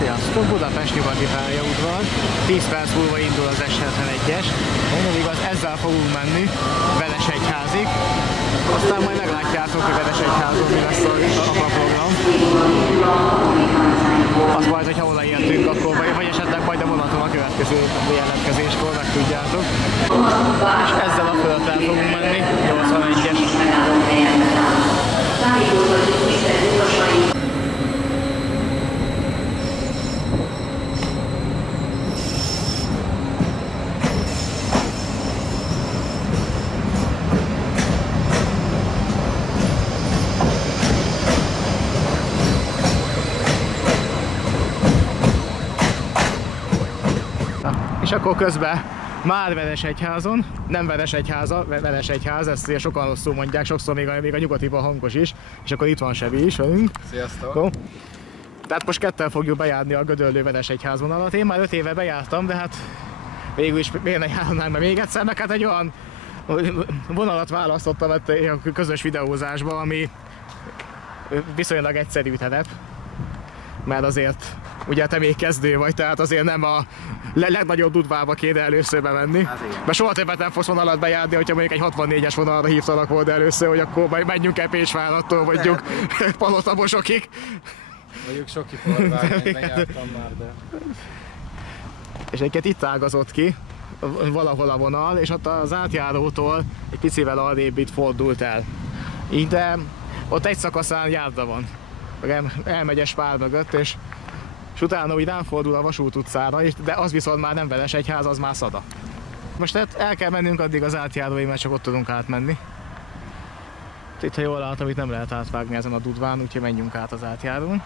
Sziasztok! Budapest nyugati pályaudvar. 10 perc múlva indul az S71-es. Mondom igaz, ezzel fogunk menni Veresegyházig. Aztán majd meglátjátok, hogy Veresegyházon mi lesz a program. Az majd, hogyha odaértünk, akkor vagy esetleg majd a vonaton a következő jelentkezéskor megtudjátok. És ezzel a földdel fogunk menni, 81-es. És akkor közben már Veresegyházon, nem Veresegyháza, Veresegyház, ezt sokan rosszul mondják, sokszor még a nyugatiban hangos is, és akkor itt van Sebi is velünk. Sziasztok! Akkor, tehát most kettel fogjuk bejárni a Gödöllő Veresegyház vonalat. Én már 5 éve bejártam, de hát végül is miért ne járnánk be még egyszer, meg hát egy olyan vonalat választottam a közös videózásba, ami viszonylag egyszerű terep, mert azért ugye te még kezdő vagy, tehát azért nem a legnagyobb dudvába kéne először bemenni. Mert soha többet nem fogsz vonalat bejárni, hogyha mondjuk egy 64-es vonalra hívtalak volna először, hogy akkor majd menjünk el Pécsvárattól, mondjuk Palotabosokig. Mondjuk sok iparvágányban jártam már, de... És egyébként itt ágazott ki valahol a vonal, és ott az átjárótól egy picivel arrébb itt fordult el. Így, de ott egy szakaszán járda van. Elmegy a Spár mögött, és utána úgy ráfordul a Vasút utcára, de az viszont már nem Veresegyház, az már Szada. Most el kell mennünk addig az átjáróig, mert csak ott tudunk átmenni. Itt, ha jól látom, itt nem lehet átvágni ezen a dudván, úgyhogy menjünk át az átjárón.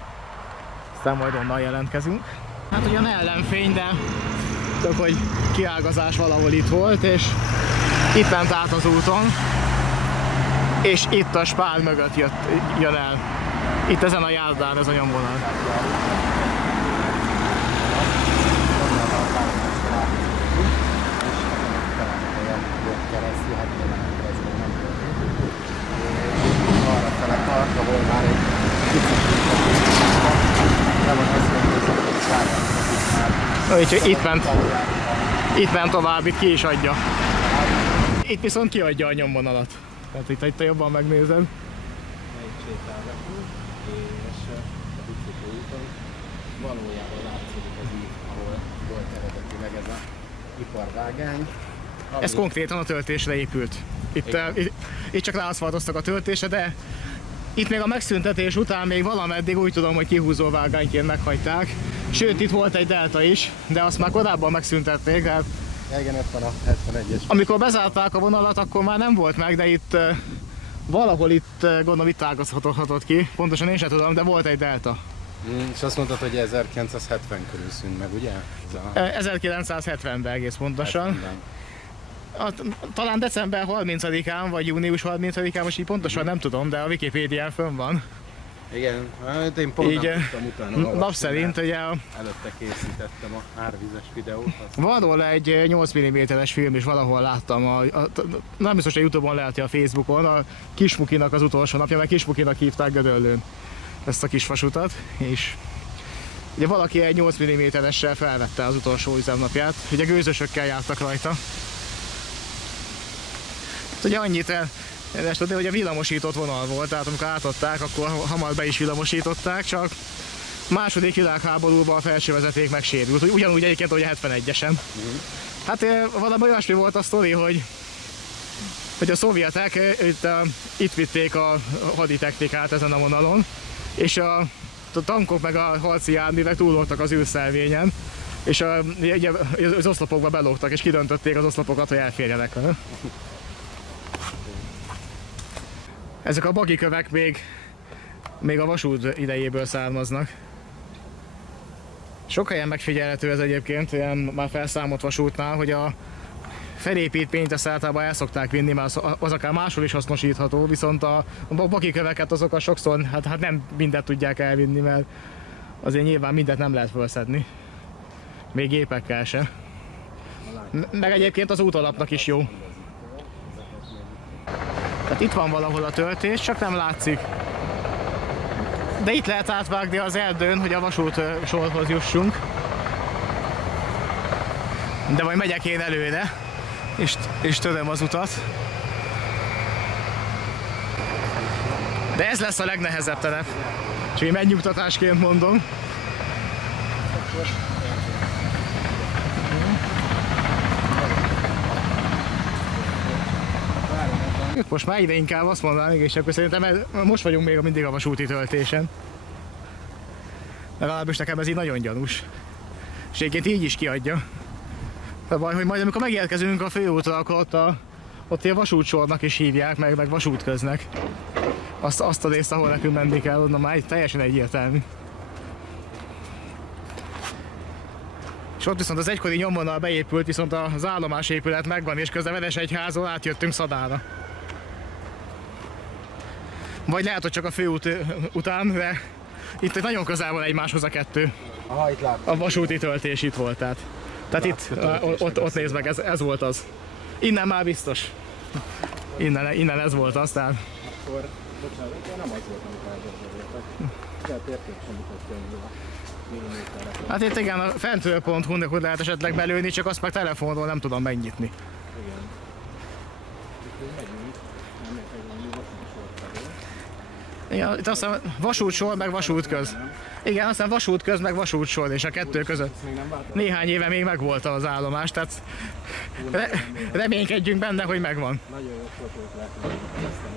Aztán majd onnan jelentkezünk. Hát ugyan ellenfény, de tudok, hogy kiágazás valahol itt volt, és itt ment át az úton. És itt a Spár mögött jön el. Itt ezen a járdán ez a nyomvonal. Ahol már egy Úgyhogy itt ment tovább, itt ki is adja. Itt viszont kiadja a nyomvonalat. Tehát itt jobban megnézed. Melyik sétálnak és a Bicikli úton valójában látszik az ív, ahol volt eredetileg ez az iparvágány. Ez konkrétan a töltésre épült. Itt csak leaszfaltoztak a töltésre, de itt még a megszüntetés után még valameddig úgy tudom, hogy kihúzó vágányként meghagyták. Sőt, itt volt egy delta is, de azt már korábban megszüntették. Hát igen, ott van a 71-es. Amikor bezárták a vonalat, akkor már nem volt meg, de itt valahol itt, gondolom itt ágazhatott ki. Pontosan én sem tudom, de volt egy delta. És azt mondtad, hogy 1970 körül szűnt meg, ugye? 1970-ben egész pontosan. Talán december 30-án, vagy június 30-án, most így pontosan nem tudom, de a Wikipédián fönn van. Igen, hát én pont nem tudtam utána olvasni, nap szerint ugye előtte készítettem a árvizes videót. Van róla egy 8 mm-es film is, valahol láttam, nem biztos, hogy Youtube-on lehet, a Facebookon, a Kismukinak az utolsó napja, mert Kismukinak hívták Gödöllőn ezt a kisvasutat, és ugye valaki egy 8 mm-essel felvette az utolsó üzemnapját, ugye gőzösökkel jártak rajta. Ugye annyit tudni, hogy a villamosított vonal volt, tehát amikor átadták, akkor hamar be is villamosították, csak második világháborúban a felsővezeték megsérült, ugyanúgy egyébként, hogy a 71-esen. Hát valami olyasmi volt a sztori, hogy a szovjetek itt vitték a haditechnikát ezen a vonalon, és a tankok meg a harci járművek túloltak az űrszelvényen, és az oszlopokba belógtak, és kidöntötték az oszlopokat, hogy elférjenek. Ezek a bagikövek még a vasút idejéből származnak. Sok helyen megfigyelhető ez egyébként, ilyen már felszámolt vasútnál, hogy a felépítményt azt általában el szokták vinni, mert az akár máshol is hasznosítható, viszont a bagiköveket azokat sokszor hát nem mindent tudják elvinni, mert azért nyilván mindent nem lehet felszedni. Még gépekkel se. Meg egyébként az útalapnak is jó. Tehát itt van valahol a töltés, csak nem látszik. de itt lehet átvágni az erdőn, hogy a vasútsorhoz jussunk. De majd megyek én előre, és töröm az utat. De ez lesz a legnehezebb telep. És én megnyugtatásként mondom. Most már ide inkább azt mondanám, és akkor szerintem most vagyunk még mindig a vasúti töltésen. Legalábbis nekem ez így nagyon gyanús. És egyébként így is kiadja. A baj, hogy majd amikor megérkezünk a főútra, akkor ott a vasútsornak is hívják, meg vasútköznek. Azt a részt, ahol nekünk menni kell, onnan már teljesen egyértelmű. És ott viszont az egykori nyomvonal beépült, viszont az állomásépület megvan, és közben Veresegyházon átjöttünk Szadára. Vagy lehet, hogy csak a főút után, de itt nagyon közel van egymáshoz a kettő. Aha, itt látom. A vasúti töltés itt volt, tehát itt, ott nézd meg, ez volt az. Innen már biztos. Innen ez volt az, tehát. Akkor, bocsánat, nem az volt, amit elgondoltak. Tehát érték semmit, hogy milliméterre. Hát itt igen, a fentről.hu-n hogy lehet esetleg belőni, csak azt meg telefonról nem tudom megnyitni. Igen. Itt megyünk, nem értek valami vasútsor felé. Igen, itt azt hiszem vasútsor, meg vasútköz. Igen, aztán vasútköz, meg vasútsor, és a kettő között néhány éve még megvolt az állomás, tehát reménykedjünk benne, hogy megvan. Nagyon jó fotót lehet teszteni.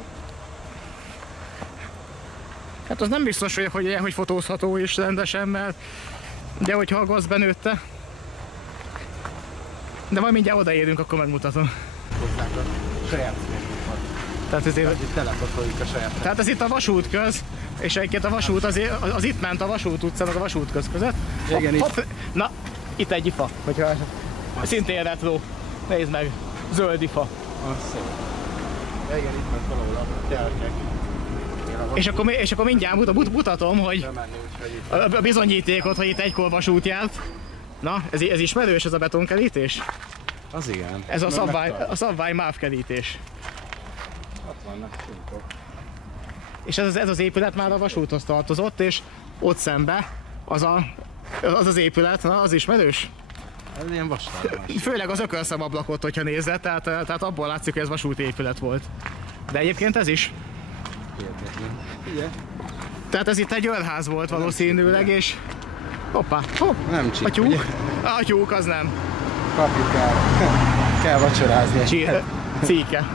Hát az nem biztos, hogy fotózható is rendesen, mert de hogyha a gaz benőtte. De majd mindjárt odaérünk, akkor megmutatom. Hozzák a saját színeket. Tehát ez itt telefotóik a saját. Tehát ez itt a vasútköz, és egyébként a vasút az itt ment a Vasút utca, meg a vasútköz között. Igen, itt. Hopp, na, itt egy ifa, hogyha szintén retro. Nézd meg, zöld ifa. Az szép. Igen, itt ment valahol a gyerkek. És akkor mindjárt mutatom, hogy a bizonyítékot, hogy itt egykor vasút járt. Na, ez ismerős, ez a betonkerítés? Az igen. Ez a szabvány mávkerítés. Ott vannak csinkok. És ez az épület már a vasúthoz tartozott, és ott szembe az épület, na, az ismerős? Ez ilyen vastállomás. Főleg az ökölszemablakot, hogyha nézed, tehát abból látszik, hogy ez vasúti épület volt. De egyébként ez is. Igen. Tehát ez itt egy őrház volt valószínűleg, és hoppá, hopp, Nem csík, a tyúk, a tyúk az nem. Kapjuk el. Kell vacsorázni. Cíke.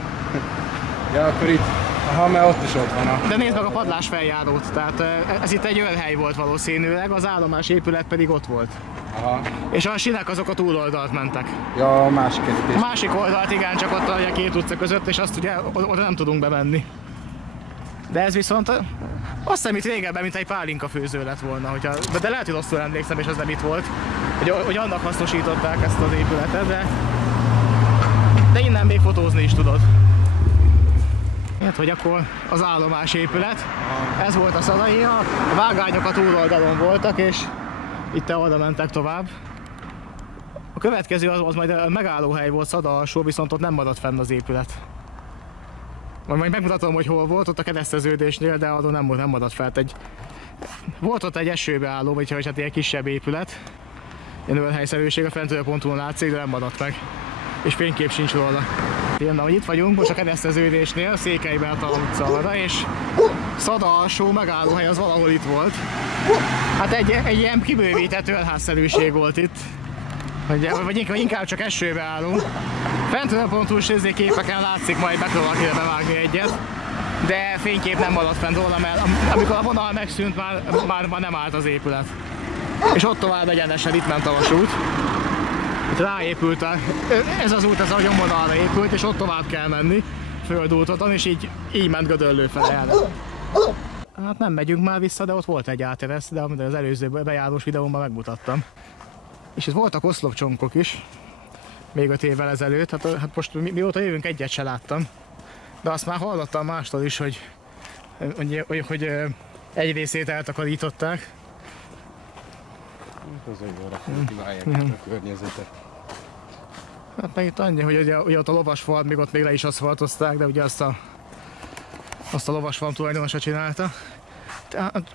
Ja, akkor itt. Aha, mert ott is ott van. De nézd meg a padlás feljárót, tehát ez itt egy őrhely volt valószínűleg, az állomás épület pedig ott volt. Aha. És a sinek azok a túloldalt mentek. Ja, a másik kerítés. A másik oldalt igen, csak ott a két utca között, és azt ugye oda nem tudunk bemenni. De ez viszont azt hiszem itt régebben, mint egy pálinka főző lett volna, de lehet, hogy rosszul emlékszem, és az nem itt volt, hogy annak hasznosították ezt az épületet, de innen még fotózni is tudod. Hát, hogy akkor az állomás épület, ez volt a Szadai, a vágányok a túloldalon voltak, és itt oda mentek tovább. A következő az majd a megállóhely volt Szada alsó, viszont ott nem maradt fenn az épület. Majd megmutatom, hogy hol volt, ott a kereszteződésnél, de arról nem maradt fel. Volt ott egy esőbeálló, vagy hát egy kisebb épület. Ilyen őrhelyszerűség, a fentről.hu-n látszik, de nem maradt meg. És fénykép sincs róla. Na, hogy itt vagyunk, most a kereszteződésnél, Székely Bertalan utca arra, és Szada alsó megállóhely az valahol itt volt. Hát egy ilyen kibővített őrházszerűség volt itt. Vagy inkább csak esőbeálló. Fentről.hu-s képeken látszik, majd megpróbálok ide bevágni egyet. De fénykép nem maradt fent róla, mert amikor a vonal megszűnt, már nem állt az épület. És ott tovább egyenesen itt ment a vasút. Itt ráépült ez az út, ez a nyomvonalra épült, és ott tovább kell menni, földúton, és így ment Gödöllő felé. Hát nem megyünk már vissza, de ott volt egy áteresz, de amit az előző bejárós videómban megmutattam. És itt voltak oszlopcsonkok is, még 5 évvel ezelőtt, hát most mióta jövünk, egyet se láttam. De azt már hallottam mástól is, hogy egy részét eltakarították. Az olyan kiválják a környezetet. Hát meg itt annyi, hogy ugye ott a lovasfalt, még ott még le is aszfaltozták, de ugye azt a lovasfalm tulajdonosa csinálta.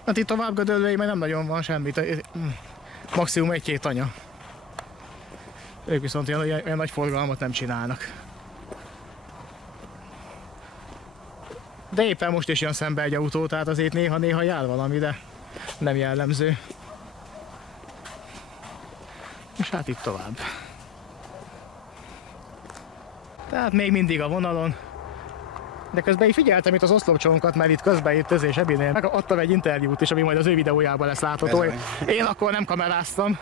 Hát itt tovább Gödöllőig már nem nagyon van semmit. Maximum egy-két tanya. Ők viszont olyan nagy forgalmat nem csinálnak. De éppen most is jön szembe egy autó, tehát azért néha jár valami, de nem jellemző. És hát itt tovább. Tehát még mindig a vonalon. De közben így figyeltem itt az oszlopcsonkat, mert itt közben itt Tözés Ebinél megadtam egy interjút is, ami majd az ő videójában lesz látható. Én akkor nem kameráztam,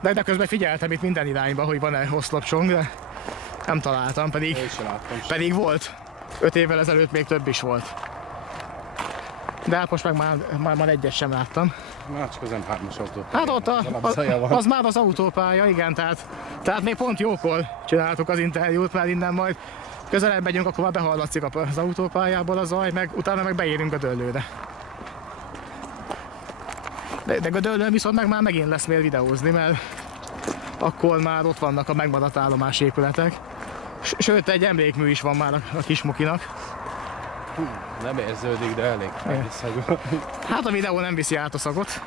de közben figyeltem itt minden irányba, hogy van-e oszlopcsong, de nem találtam, pedig volt. 5 évvel ezelőtt még több is volt. De hát most meg már egyet sem láttam. Már csak az M3-as autópálya. Hát ott az már az autópálya, igen, tehát még pont jókor csináltuk az interjút, mert innen majd közelebb megyünk, akkor már behallatszik az autópályából a zaj, meg utána meg beérünk Gödöllőre. De Gödöllőn viszont meg már megint lesz miért videózni, mert akkor már ott vannak a megmaradt állomás épületek. Sőt, egy emlékmű is van már a Kismukinak. Nem érződik, de elég szagú. Hát a videó nem viszi át a szagot.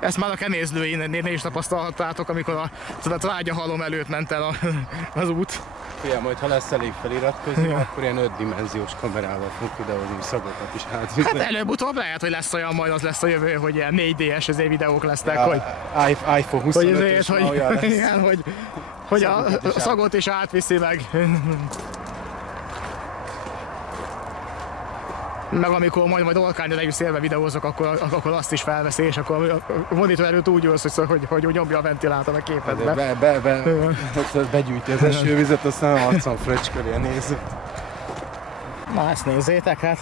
Ezt már a kenézlőinél is tapasztalhattátok, amikor a trágyahalom előtt ment el az út. Figyelj, majd ha lesz elég feliratkozni, akkor ilyen 5 dimenziós kamerával fogunk videózni, szagokat is átvizni. Hát előbb-utóbb lehet, hogy lesz olyan, majd az lesz a jövő, hogy ilyen 4D-es videók lesznek, hogy iPhone 25-ös hogy a szagot is átviszi meg. Meg amikor majd Olkányi lejű szélbe videózok, akkor azt is felveszi, és akkor a monitor előtt úgy jössz, hogy nyomja a ventilátor a képedbe. Begyűjti az esővizet, aztán arcon fröcskölje nézzük. Na ezt nézzétek, hát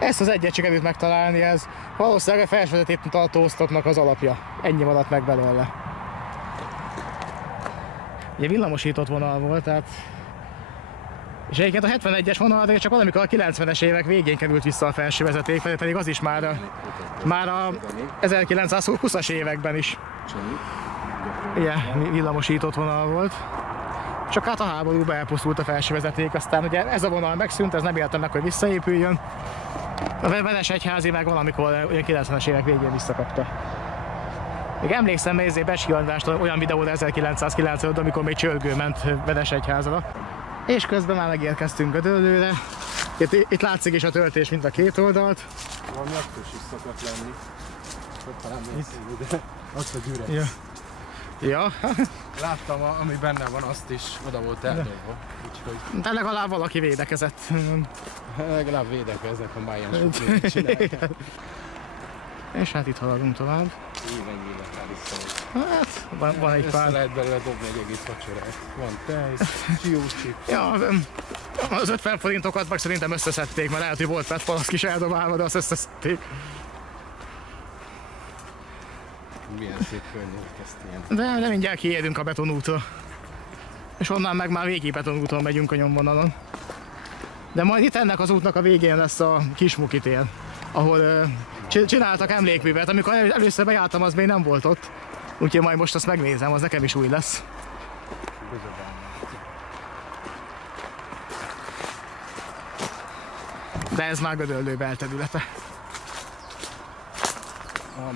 ezt az egyet sikerült megtalálni, ez valószínűleg a felsővezetét tartó osztopnak az alapja. Ennyi maradt meg belőle. Ugye villamosított vonal volt, tehát és egyébként a 71-es vonal csak valamikor a 90-es évek végén került vissza a felső vezeték, pedig az is már a 1920-as években is villamosított vonal volt. Csak hát a háborúban elpusztult a felső vezeték, aztán ugye ez a vonal megszűnt, ez nem értem meg, hogy visszaépüljön. A Veresegyházi meg valamikor olyan 90-es évek végén visszakapta. Még emlékszem, hogy Becski Andrástól olyan videóra 1995-ben, amikor még csörgő ment Veresegyházra. És közben már megérkeztünk Gödöllőre. Itt látszik is a töltés mind a két oldalt. Valami aktus is szokott lenni. Talán mészélő, de ott a gyűrec. Ja. Láttam, ami benne van, azt is oda volt eldobva. De legalább valaki védekezett. Legalább védekeznek, ha már ilyen sok csinálják. És hát itt haladunk tovább. Hát, van egy pár. Lehet belőle dobni egy egész vacsorát. Van tej, csiócsip. Ja, az 50 forintokat meg szerintem összeszedték, mert lehet, hogy volt petpalack is eldobálva, de azt összeszedték. Milyen szép környezet ezt ilyen. De mindjárt kiérünk a betonútra. És onnan meg már végig betonúton megyünk a nyomvonalon. De majd itt ennek az útnak a végén lesz a Kismuki tér, ahol csináltak emlékművet. Amikor először bejártam, az még nem volt ott. Úgyhogy majd most azt megnézem, az nekem is új lesz. De ez már Gödöllő belterülete.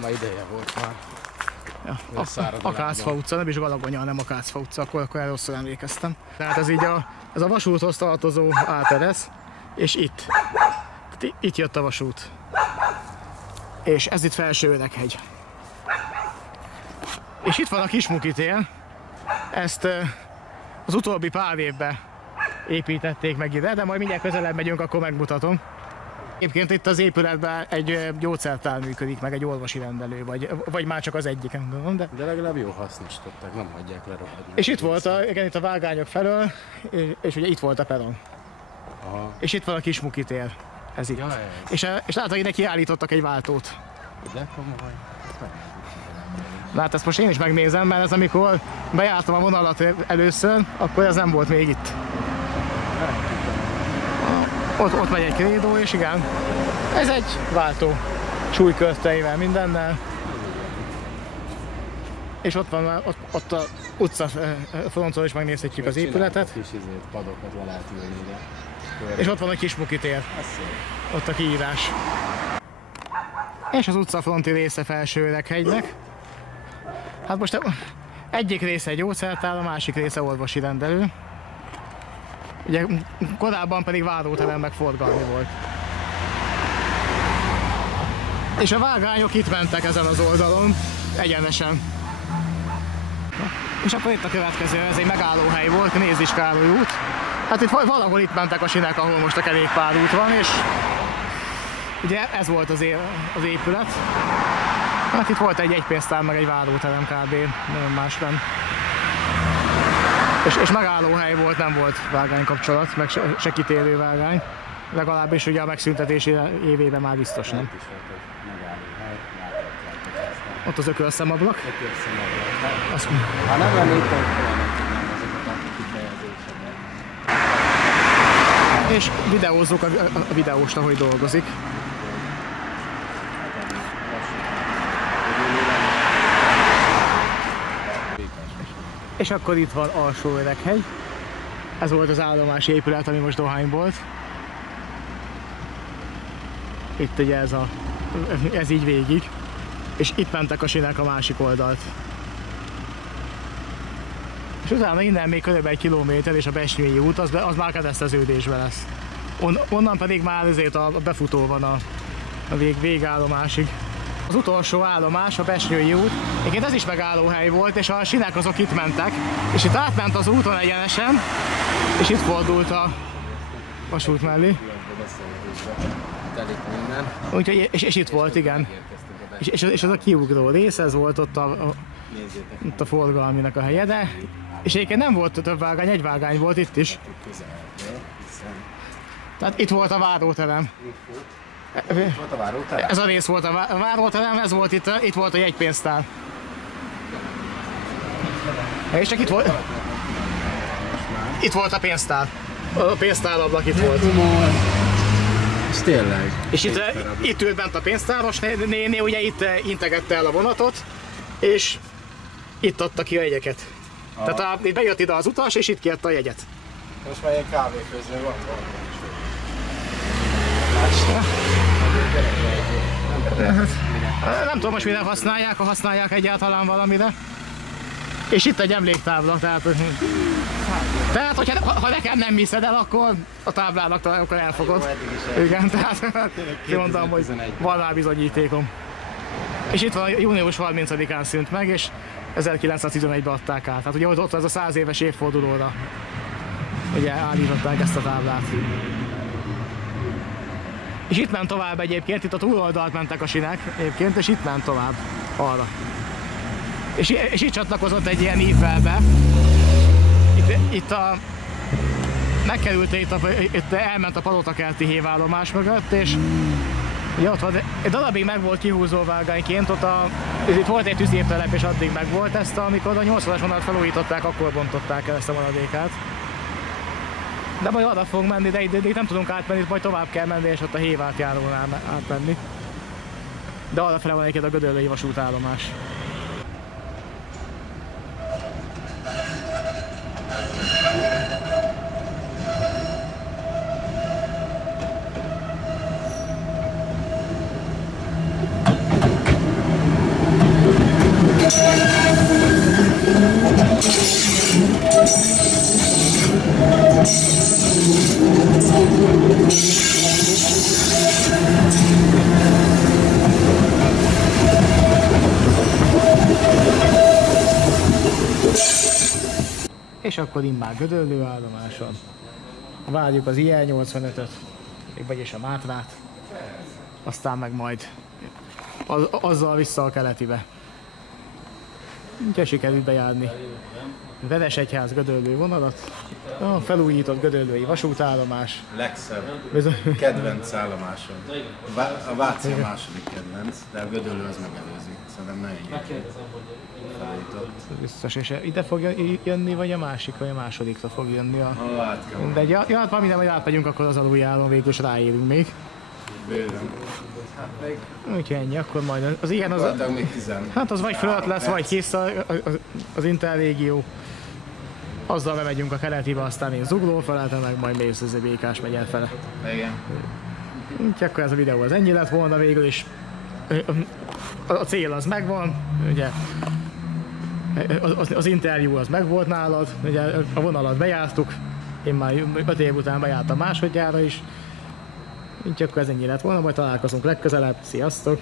Már ideje volt már. Ja, Akácfa utca, nem is Galagonya, hanem Akácfa utca, akkor rosszul emlékeztem. Tehát ez így ez a vasúthoz tartozó áteresz, és itt jött a vasút. És ez itt Felső-Öreghegy. És itt van a Kismuki tér. Ezt az utóbbi pár évben építették meg ide, de majd mindjárt közelebb megyünk, akkor megmutatom. Egyébként itt az épületben egy gyógyszertár működik, meg egy orvosi rendelő, vagy már csak az egyik, nem tudom, de legalább jó hasznosították, nem hagyják lerohadni. És itt volt itt a vágányok felől, és ugye itt volt a peron. Aha. És itt van a Kismuki tér. Ez itt. Ja, és látod, hogy neki állítottak egy váltót. De komoly. Hát ezt most én is megnézem, mert ez amikor bejártam a vonalat először, akkor ez nem volt még itt. Ott megy egy krédó, és igen, ez egy váltó, súlykörteivel, mindennel. És ott van, ott a utca frontról is megnézhetjük az épületet. Kis padokat le lehet ülni ide. És ott van a Kismuki tér. Ott a kiírás. És az utcafronti része Felsőöreghegynek. Hát most egyik része egy gyógyszertár, a másik része orvosi rendelő. Ugye korábban pedig váróterem meg forgalmi volt. És a vágányok itt mentek ezen az oldalon, egyenesen. És akkor itt a következő, ez egy megállóhely volt, Nézis Károly út. Hát itt valahol itt mentek a sinek, ahol most a kerékpárút van, és ugye ez volt az épület. Hát itt volt egy jegypénztár, meg egy váróterem kb. Nagyon más benn. És megállóhely volt, nem volt vágánykapcsolat, meg se kitérő vágány. Legalábbis ugye a megszüntetés évében már biztos nem. Ott az ökölszemablak. Ha nem lennék, akkor ezeket a kifejezéseket. És videózzuk a videóst, ahogy dolgozik. És akkor itt van Alsóöreghegy. Ez volt az állomási épület, ami most dohány volt. Itt ugye ez így végig. És itt mentek a sinek a másik oldalt. És utána innen még kb. 1 kilométer és a Besnyői út, az már kereszteződésben lesz. Onnan pedig már ezért a befutó van a végállomásig. Az utolsó állomás, a Besnyői út, egyébként ez is megállóhely volt, és a sinek azok itt mentek, és itt átment az úton egyenesen, és itt fordult a vasút mellé. Úgyhogy, és itt volt, igen. És az a kiugró rész, ez volt ott a forgalminak a helye, de és egyébként nem volt több vágány, egy vágány volt itt is. Tehát itt volt a váróterem. Volt a váróterem? Ez a rész volt a váróterem, ez volt itt volt a jegypénztár. És csak itt volt a pénztár. A pénztárablak itt volt. Ez tényleg. És itt ült bent a pénztáros néni, ugye itt integette el a vonatot, és itt adta ki a jegyeket. Tehát itt bejött ide az utas, és itt kiadta a jegyet. Most már ilyen kávéfőző van. Nem tudom most mire használják, ha használják egyáltalán valamire. És itt egy emléktábla, tehát hogyha nekem nem viszed el, akkor a táblának akkor elfogod. Igen, tehát mondom, hogy van rá bizonyítékom. És itt van, június 30-án szűnt meg, és 1911-ben adták át. Tehát ugye ott az a 100 éves évfordulóra ugye állították ezt a táblát. És itt ment tovább egyébként, itt a túloldalt mentek a sinek egyébként, és itt ment tovább arra. És itt csatlakozott egy ilyen ívvelbe. Megkerült itt elment a Palotakerti hévállomás mögött, és ugye ott van, egy darabig meg volt kihúzó vágányként, itt volt egy tüzértelep, és addig meg volt ezt, amikor a 80-as vonalat felújították, akkor bontották el ezt a maradékát. De majd arra fogunk menni, de itt nem tudunk átmenni, majd tovább kell menni, és ott a Hévátjárónál átmenni. De arrafele van egyébként a gödöllői vasútállomás. És akkor immár Gödöllő állomáson. Várjuk az IL-85-öt, vagyis a Mátrát, aztán meg majd azzal vissza a keletibe. Úgyhogy sikerült bejárni Veresegyház Gödöllő vonalat, a felújított gödöllői vasútállomás. Legszebb, kedvenc állomáson. A Váci a második kedvenc, de a Gödöllő az megelőzi. Szerintem nagyon felújított. Biztos, és ide fog jönni, vagy a másik, vagy a másodikra fog jönni a... De ja, hát minden, hogy átmegyünk, akkor az aluljárón végül is ráérünk még. Bőven. Úgyhogy ennyi, akkor majd az ilyen az... még 10. Hát az vagy fölött lesz, vagy kész az Interrégió. Azzal bemegyünk a keletibe, aztán én Zugló felette, meg majd mész az Békás megyen fele. Igen. Úgyhogy akkor ez a videó az ennyi lett volna végül is. a cél az megvan, ugye az interjú az megvolt nálad, ugye a vonalat bejártuk, én már 5 év után bejártam másodjára is, így akkor ez ennyi lett volna, majd találkozunk legközelebb, sziasztok!